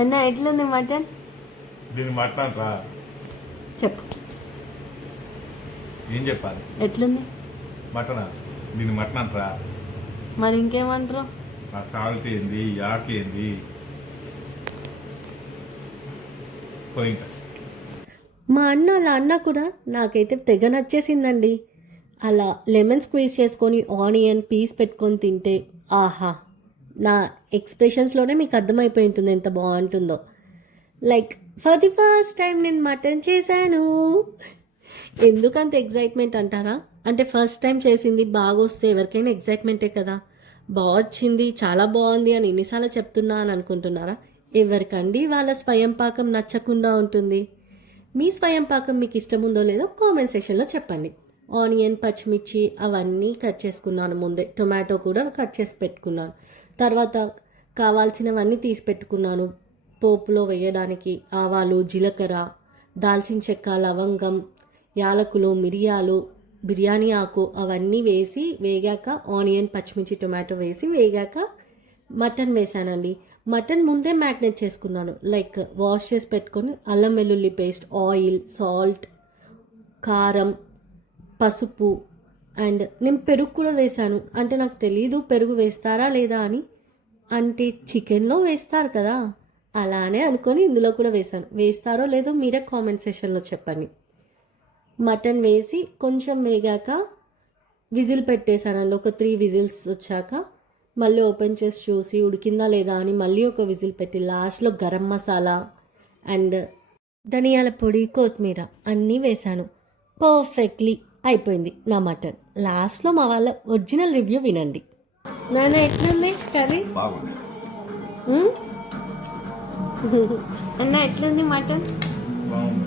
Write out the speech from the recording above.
అన్న ఎట్లుంది మటన్? దీన్ని మటన్ రా. చెప్పు, ఏం చెప్పాలి? ఎట్లుంది మటనా? దీన్ని మటన్ రా. మరి ఇంకేమంటారు? ఆ సాల్ట్ ఏంది, యాక్ ఏంది, పోయి ఇంకా. మా అన్న అలా అన్నా కూడా నాకైతే తెగ నచ్చేసిందండి. అలా లెమన్ స్క్వీజ్ చేసుకొని ఆనియన్ పీస్ పెట్టుకొని తింటే ఆహా, నా ఎక్స్ప్రెషన్స్లోనే మీకు అర్థమైపోయి ఉంటుంది ఎంత బాగుంటుందో. Like for the first time నేను మటన్ చేశాను. ఎందుకంత ఎగ్జైట్మెంట్ అంటారా? అంటే ఫస్ట్ టైం చేసింది బాగా వస్తే ఎవరికైనా ఎగ్జైట్మెంటే కదా. బాగా వచ్చింది, చాలా బాగుంది అని ఎన్నిసార్లు చెప్తున్నా అని అనుకుంటున్నారా? ఎవరికండి వాళ్ళ స్వయం పాకం నచ్చకుండా ఉంటుంది. మీ స్వయం పాకం మీకు ఇష్టం ఉందో లేదో కామెంట్ సెక్షన్లో చెప్పండి. ఆనియన్, పచ్చిమిర్చి అవన్నీ కట్ చేసుకున్నాను ముందే. టొమాటో కూడా కట్ చేసి పెట్టుకున్నాను. తర్వాత కావాల్సినవన్నీ తీసి పెట్టుకున్నాను. పోపులో వేయడానికి ఆవాలు, జీలకర్ర, దాల్చిన చెక్క, లవంగం, యాలకులు, మిరియాలు, బిర్యానీ ఆకు అవన్నీ వేసి వేగాక ఆనియన్, పచ్చిమిర్చి, టొమాటో వేసి వేగాక మటన్ వేసానండి. మటన్ ముందే మ్యాగ్నేట్ చేసుకున్నాను. లైక్ వాష్ చేసి పెట్టుకొని అల్లం వెల్లుల్లి పేస్ట్, ఆయిల్, సాల్ట్, కారం, పసుపు అండ్ నేను పెరుగు కూడా వేశాను. అంటే నాకు తెలీదు పెరుగు వేస్తారా లేదా అని. అంటే చికెన్లో వేస్తారు కదా, అలానే అనుకొని ఇందులో కూడా వేశాను. వేస్తారో లేదో మీరే కామెంట్ సెషన్లో చెప్పండి. మటన్ వేసి కొంచెం వేగాక విజిల్ పెట్టేశానండి. ఒక 3 విజిల్స్ వచ్చాక మళ్ళీ ఓపెన్ చేసి చూసి ఉడికిందా లేదా అని మళ్ళీ ఒక విజిల్ పెట్టి లాస్ట్లో గరం మసాలా అండ్ ధనియాల పొడి, కొత్తిమీర అన్నీ వేశాను. పర్ఫెక్ట్లీ అయిపోయింది నా మటన్. లాస్ట్లో మా వాళ్ళ ఒరిజినల్ రివ్యూ వినండి. నాన్న ఎట్లుంది కర్రీ? బాగుంది. అన్న ఎట్లుంది మటన్? బాగుంది.